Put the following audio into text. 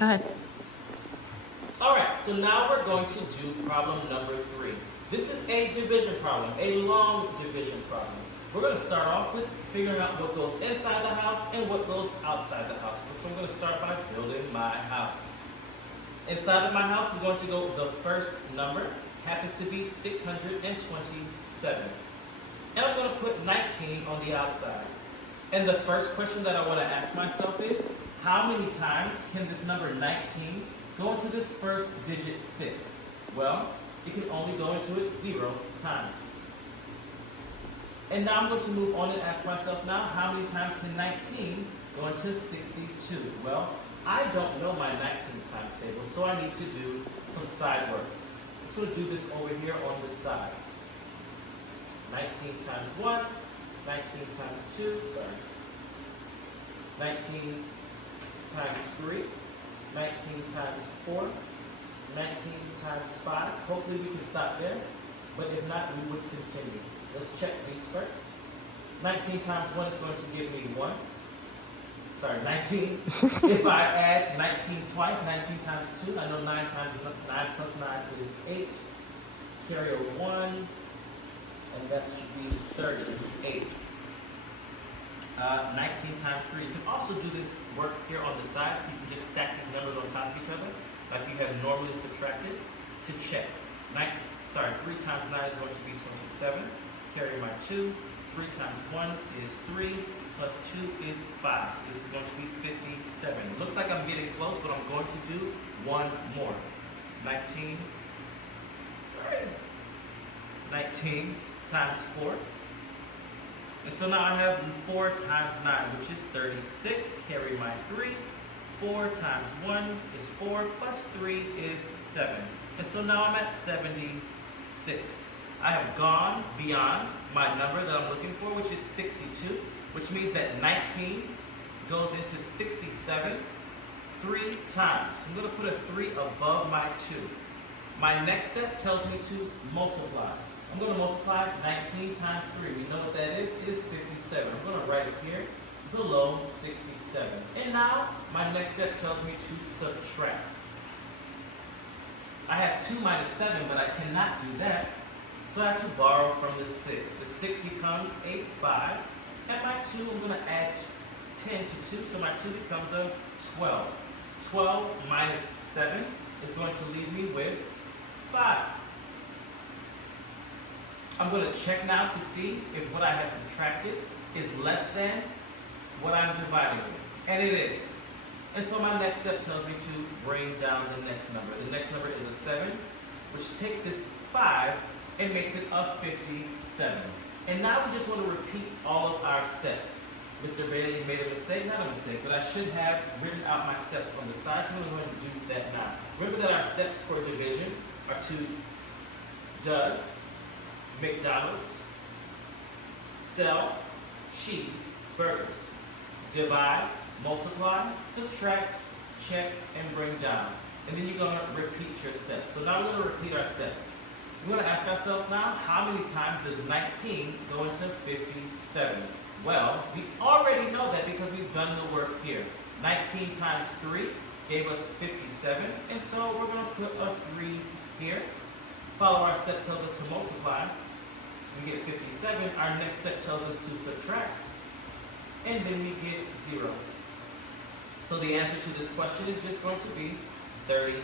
Go ahead. All right, so now we're going to do problem number 3. This is a division problem, a long division problem. We're going to start off with figuring out what goes inside the house and what goes outside the house. So I'm going to start by building my house. Inside of my house is going to go the first number, happens to be 627. And I'm going to put 19 on the outside. And the first question that I want to ask myself is, how many times can this number 19 go into this first digit 6? Well, it can only go into it 0 times. And now I'm going to move on and ask myself now, how many times can 19 go into 62? Well, I don't know my 19 times table, so I need to do some side work. Let's go do this over here on the side. 19 times 1, 19 times 2, 19 times 3, 19 times 4, 19 times 5. Hopefully we can stop there, but if not, we would continue. Let's check these first. 19 times 1 is going to give me 1. 19. If I add 19 twice, 19 times 2, I know 9 times 9 plus 9 is 8. Carry over 1, and that should be 38. 19 times 3. You can also do this work here on the side. You can just stack these numbers on top of each other, like you have normally subtracted, to check. 3 times 9 is going to be 27. Carry my 2. 3 times 1 is 3, plus 2 is 5. So this is going to be 57. Looks like I'm getting close, but I'm going to do one more. 19 times 4. And so now I have 4 times 9, which is 36. Carry my 3. 4 times 1 is 4, plus 3 is 7. And so now I'm at 76. I have gone beyond my number that I'm looking for, which is 62, which means that 19 goes into 67 3 times. I'm going to put a 3 above my 2. My next step tells me to multiply. I'm going to multiply 19 times 3. We know what that is. It is 57. I'm going to write it here below 67. And now my next step tells me to subtract. I have 2 minus 7, but I cannot do that. So I have to borrow from the 6. The 6 becomes a 5. And my 2, I'm going to add 10 to 2, so my 2 becomes a 12. 12 minus 7 is going to leave me with 5. I'm going to check now to see if what I have subtracted is less than what I'm dividing with. And it is. And so my next step tells me to bring down the next number. The next number is a 7, which takes this 5 and makes it a 57. And now we just want to repeat all of our steps. Mr. Bailey made a mistake, not a mistake, but I should have written out my steps on the side, so I'm going to do that now. Remember that our steps for division are to does, McDonald's, sell, cheese, burgers, divide, multiply, subtract, check, and bring down. And then you're going to repeat your steps. So now we're going to repeat our steps. We're going to ask ourselves now, how many times does 19 go into 57? Well, we already know that because we've done the work here. 19 times 3 gave us 57, and so we're going to put a 3 here. Follow our step tells us to multiply. We get 57. Our next step tells us to subtract, and then we get 0. So the answer to this question is just going to be 33.